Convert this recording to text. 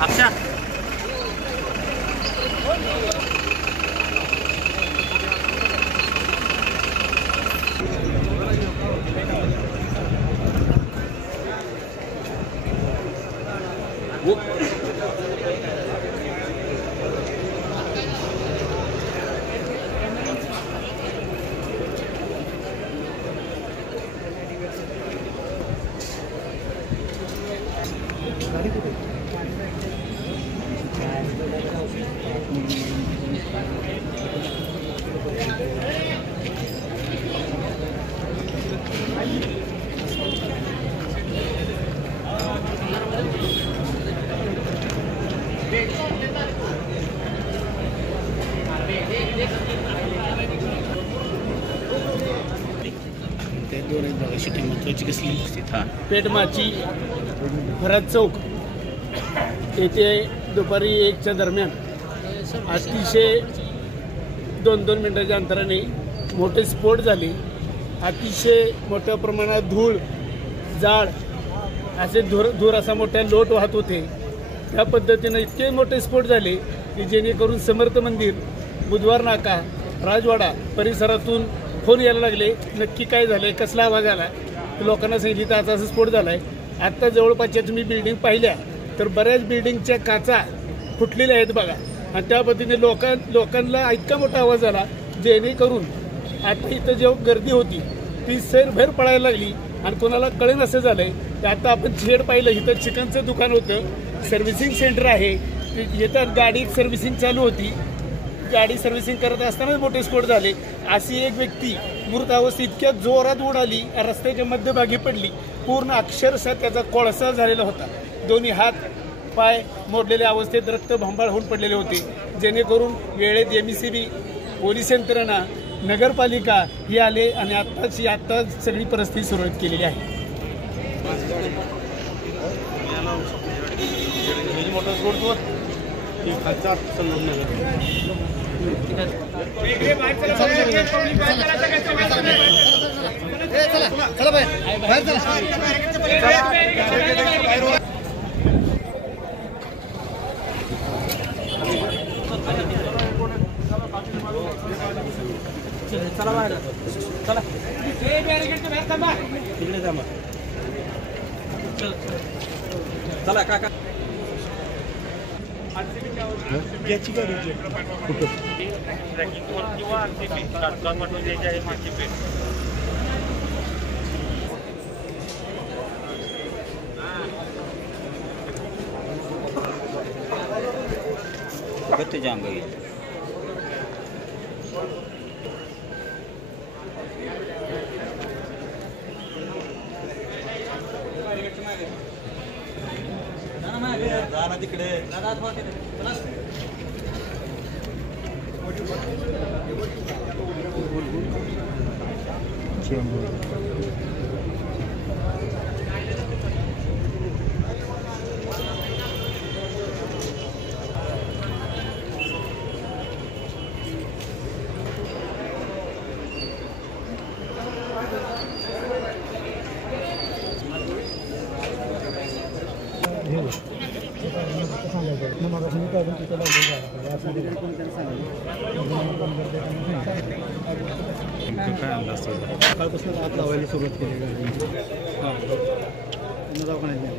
अच्छा महत्वाची कसली पेठमाची भरत चौक येथे दुपारी 1च्या दरम्यान अतिशय 2-2 मिनिटाच्या अंतराने मोठे स्फोट झाले। अतिशय मोठ्या प्रमाणात धूळ जाळ असे धूर असा मोठ्या लोट वाहत होते। त्या पद्धतीने इतके मोठे स्फोट झाले की जेणेकरून समर्थ मंदिर, बुधवार नाका, राजवाडा परिसरातून फोन यायला लागले, नक्की काय झालंय, कसला आवाज आला। लोकांना सांगितलं आता असा स्फोट झालाय। आता जवळपासच्या तुम्ही बिल्डिंग पाहिल्या तर बऱ्याच बिल्डिंगच्या काचा फुटलेल्या आहेत बघा। आणि त्या पद्धतीने लोकांना इतका मोठा आवाज आला जेणेकरून आता इथं जेव्हा गर्दी होती ती सैरभैर पळायला लागली आणि कोणाला कळेन असं झालंय। तर आता आपण शेड पाहिलं, इथं चिकनचं दुकान होतं, सर्व्हिसिंग सेंटर आहे, येतात गाडी सर्व्हिसिंग चालू होती, गाडी सर्व्हिसिंग करत असतानाच मोठे स्फोट झाले। अशी एक व्यक्ती मृत अवस्थेत इतक्या जोरात उडाली, रस्त्याच्या मध्यभागी पडली, पूर्ण अक्षरशः त्याचा कोळसा झालेला होता। दोन्ही हात पाय मोडलेल्या अवस्थेत रक्तबंबाळ होऊन पडलेले होते। जेणेकरून वेळेत एमसीबी, पोलीस यंत्रणा, नगरपालिका ही आले आणि आता सगळी परिस्थिती सुरळीत केलेली आहे। चला बाहेर चला तिकडे जा मग चला काका याची गाडी कुठं किंवा कते जाऊंगा ये जाना तिकडे सकाळपासून आत लावायला सुरुवात केली गाडी दवाखान्यात